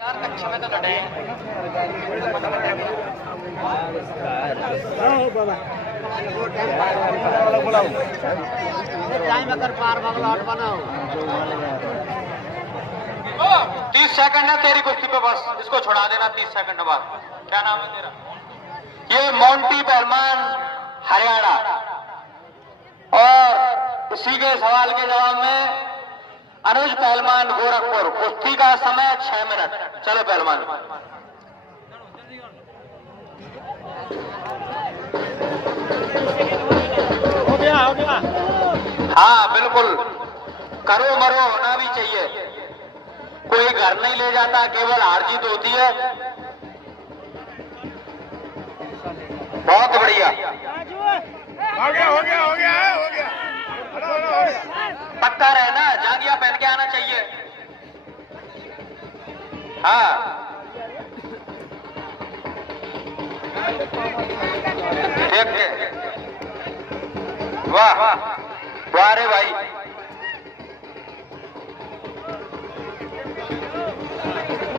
कक्षा में तो लड़े टाइम अगर पार भगलाट बनाओ 30 सेकंड है तेरी कुश्ती पे, बस इसको छुड़ा देना 30 सेकंड बाद। क्या नाम है तेरा? ये मोंटी पहलवान हरियाणा। और इसी के सवाल के जवाब में अनुज पहलवान गोरखपुर। कुश्ती का समय 6 मिनट। चलो पहलवान। हो गया हाँ बिल्कुल, करो मरो होना भी चाहिए। कोई घर नहीं ले जाता, केवल हार जीत होती है। बहुत बढ़िया, हो गया। पक्का रहना, जांघिया पहन के आना चाहिए। हाँ देख के, वाह वाह रे भाई।